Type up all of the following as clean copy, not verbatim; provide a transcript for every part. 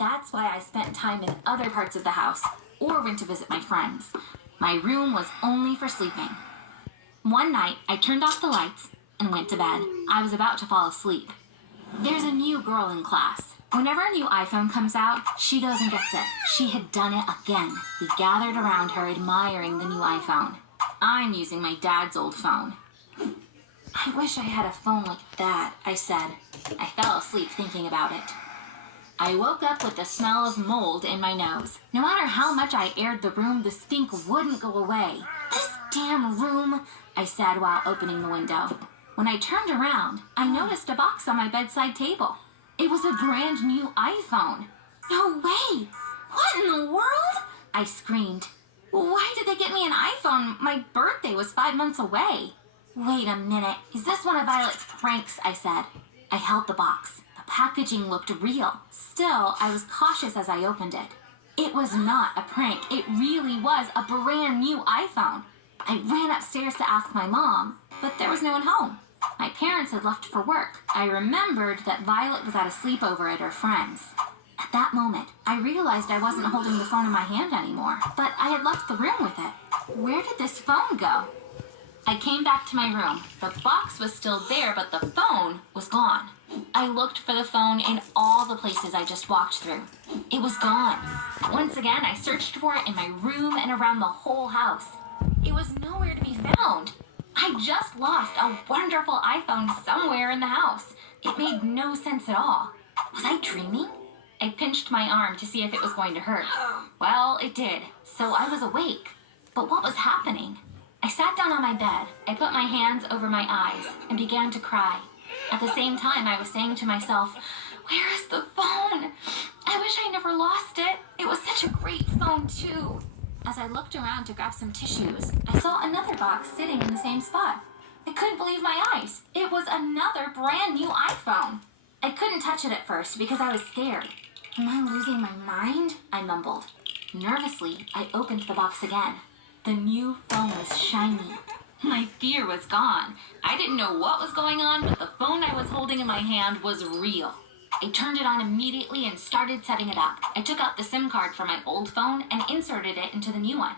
That's why I spent time in other parts of the house or went to visit my friends. My room was only for sleeping. One night, I turned off the lights and went to bed. I was about to fall asleep. There's a new girl in class. Whenever a new iPhone comes out, she goes and gets it. She had done it again. We gathered around her admiring the new iPhone. I'm using my dad's old phone. I wish I had a phone like that, I said. I fell asleep thinking about it. I woke up with the smell of mold in my nose. No matter how much I aired the room, the stink wouldn't go away. This damn room, I said while opening the window. When I turned around, I noticed a box on my bedside table. It was a brand new iPhone. No way! What in the world? I screamed. Why did they get me an iPhone? My birthday was 5 months away. Wait a minute. Is this one of Violet's pranks? I said. I held the box. The packaging looked real. Still, I was cautious as I opened it. It was not a prank. It really was a brand new iPhone. I ran upstairs to ask my mom, but there was no one home. My parents had left for work. I remembered that Violet was at a sleepover at her friend's. At that moment, I realized I wasn't holding the phone in my hand anymore, but I had left the room with it. Where did this phone go? I came back to my room. The box was still there, but the phone was gone. I looked for the phone in all the places I just walked through. It was gone. Once again, I searched for it in my room and around the whole house. It was nowhere to be found. I just lost a wonderful iPhone somewhere in the house. It made no sense at all. Was I dreaming? I pinched my arm to see if it was going to hurt. Well, it did, so I was awake. But what was happening? I sat down on my bed, I put my hands over my eyes, and began to cry. At the same time, I was saying to myself, where is the phone? I wish I never lost it. It was such a great phone, too. As I looked around to grab some tissues, I saw another box sitting in the same spot. I couldn't believe my eyes. It was another brand new iPhone. I couldn't touch it at first because I was scared. Am I losing my mind? I mumbled. Nervously, I opened the box again. The new phone was shiny. My fear was gone. I didn't know what was going on, but the phone I was holding in my hand was real. I turned it on immediately and started setting it up. I took out the SIM card from my old phone and inserted it into the new one.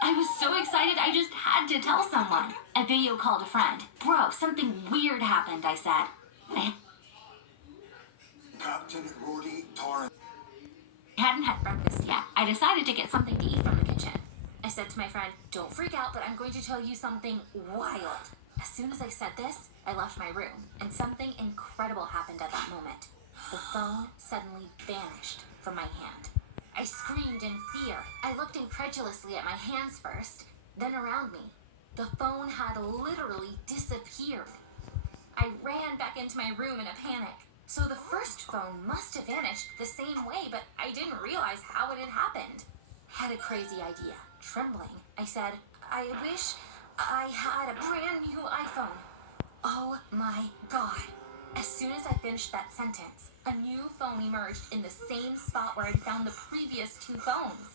I was so excited I just had to tell someone. I video called a friend. Bro, something weird happened, I said. Captain Rory Torrance. I hadn't had breakfast yet. I decided to get something to eat from the kitchen. I said to my friend, don't freak out, but I'm going to tell you something wild. As soon as I said this, I left my room, and something incredible happened at that moment. The phone suddenly vanished from my hand. I screamed in fear. I looked incredulously at my hands first, then around me. The phone had literally disappeared. I ran back into my room in a panic. So the first phone must have vanished the same way, but I didn't realize how it had happened. I had a crazy idea. Trembling, I said, I wish I had a brand new iPhone. Oh my God. As soon as I finished that sentence, a new phone emerged in the same spot where I'd found the previous two phones.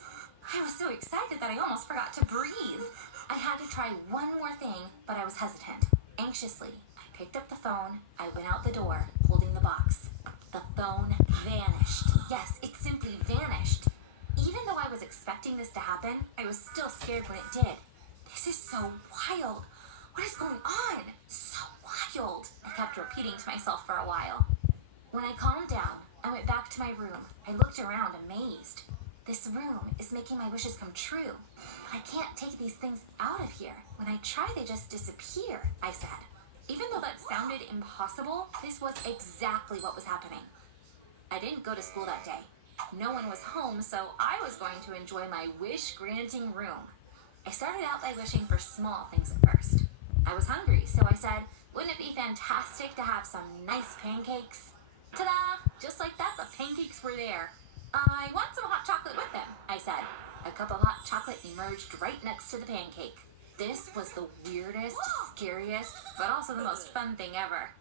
I was so excited that I almost forgot to breathe. I had to try one more thing, but I was hesitant. Anxiously, I picked up the phone, I went out the door, holding the box. The phone vanished. Yes, it simply vanished. Even though I was expecting this to happen, I was still scared when it did. This is so wild. What is going on? So wild. I kept repeating to myself for a while. When I calmed down, I went back to my room. I looked around amazed. This room is making my wishes come true. But I can't take these things out of here. When I try, they just disappear, I said. Even though that sounded impossible, this was exactly what was happening. I didn't go to school that day. No one was home, so I was going to enjoy my wish-granting room. I started out by wishing for small things at first. I was hungry, so I said, wouldn't it be fantastic to have some nice pancakes? Ta-da! Just like that, the pancakes were there. I want some hot chocolate with them, I said. A cup of hot chocolate emerged right next to the pancake. This was the weirdest, scariest, but also the most fun thing ever.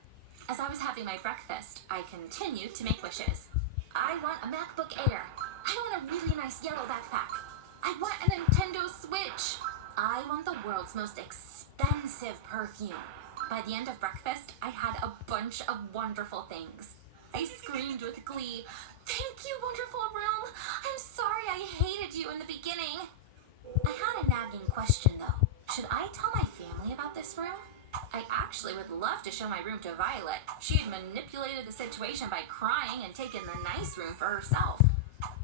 As I was having my breakfast, I continued to make wishes. I want a MacBook Air. I want a really nice yellow backpack. I want a Nintendo Switch. I want the world's most expensive perfume. By the end of breakfast, I had a bunch of wonderful things. I screamed with glee, thank you, wonderful I had a nagging question though. Should I tell my family about this room? I actually would love to show my room to Violet. She had manipulated the situation by crying and taken the nice room for herself.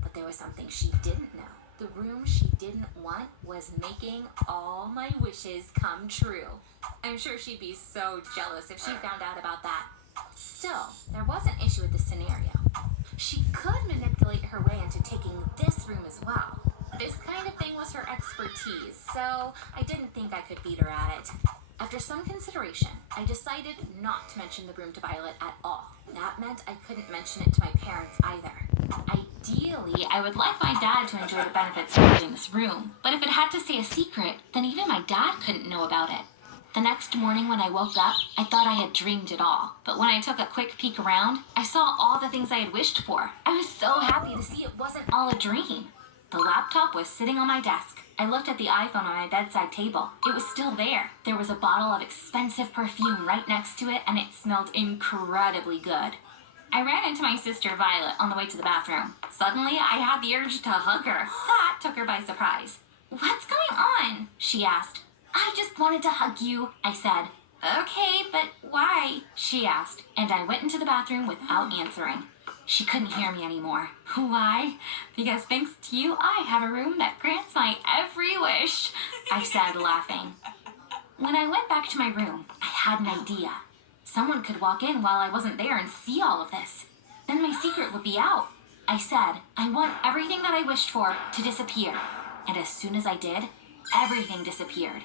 But there was something she didn't know. The room she didn't want was making all my wishes come true. I'm sure she'd be so jealous if she found out about that. Still, there was an issue with this scenario. She could manipulate her way into taking this room as well. This kind of thing was her expertise, so I didn't think I could beat her at it. After some consideration, I decided not to mention the room to Violet at all. That meant I couldn't mention it to my parents either. Ideally, I would like my dad to enjoy the benefits of having this room, but if it had to stay a secret, then even my dad couldn't know about it. The next morning when I woke up, I thought I had dreamed it all. But when I took a quick peek around, I saw all the things I had wished for. I was so happy to see it wasn't all a dream. The laptop was sitting on my desk. I looked at the iPhone on my bedside table. It was still there. There was a bottle of expensive perfume right next to it, and it smelled incredibly good. I ran into my sister Violet on the way to the bathroom. Suddenly, I had the urge to hug her. That took her by surprise. "What's going on?" she asked. "I just wanted to hug you," I said. "Okay, but why?" she asked, and I went into the bathroom without answering. She couldn't hear me anymore. "Why? Because thanks to you, I have a room that grants my every wish," I said, laughing. When I went back to my room, I had an idea. Someone could walk in while I wasn't there and see all of this. Then my secret would be out. I said, I want everything that I wished for to disappear. And as soon as I did, everything disappeared.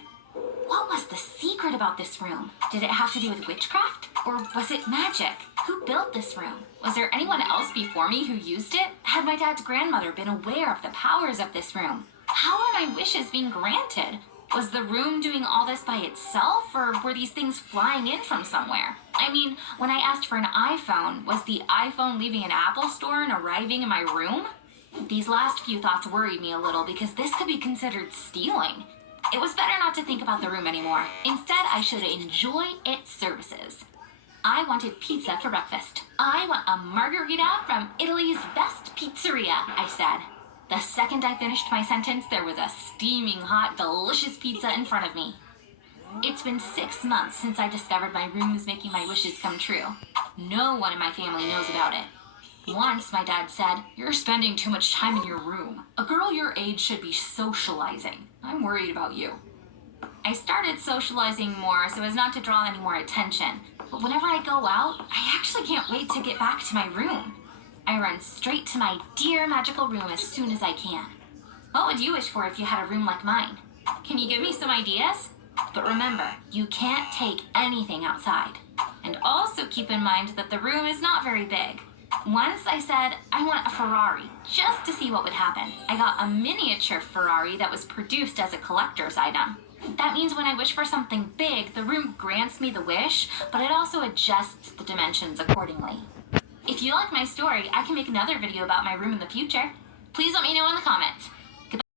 What was the secret about this room? Did it have to do with witchcraft? Or was it magic? Who built this room? Was there anyone else before me who used it? Had my dad's grandmother been aware of the powers of this room? How are my wishes being granted? Was the room doing all this by itself, or were these things flying in from somewhere? I mean, when I asked for an iPhone, was the iPhone leaving an Apple store and arriving in my room? These last few thoughts worried me a little because this could be considered stealing. It was better not to think about the room anymore. Instead, I should enjoy its services. I wanted pizza for breakfast. "I want a margarita from Italy's best pizzeria," I said. The second I finished my sentence, there was a steaming hot, delicious pizza in front of me. It's been 6 months since I discovered my room is making my wishes come true. No one in my family knows about it. Once, my dad said, "You're spending too much time in your room. A girl your age should be socializing. I'm worried about you." I started socializing more so as not to draw any more attention. But whenever I go out, I actually can't wait to get back to my room. I run straight to my dear magical room as soon as I can. What would you wish for if you had a room like mine? Can you give me some ideas? But remember, you can't take anything outside. And also keep in mind that the room is not very big. Once I said, I want a Ferrari, just to see what would happen. I got a miniature Ferrari that was produced as a collector's item. That means when I wish for something big, the room grants me the wish, but it also adjusts the dimensions accordingly. If you like my story, I can make another video about my room in the future. Please let me know in the comments.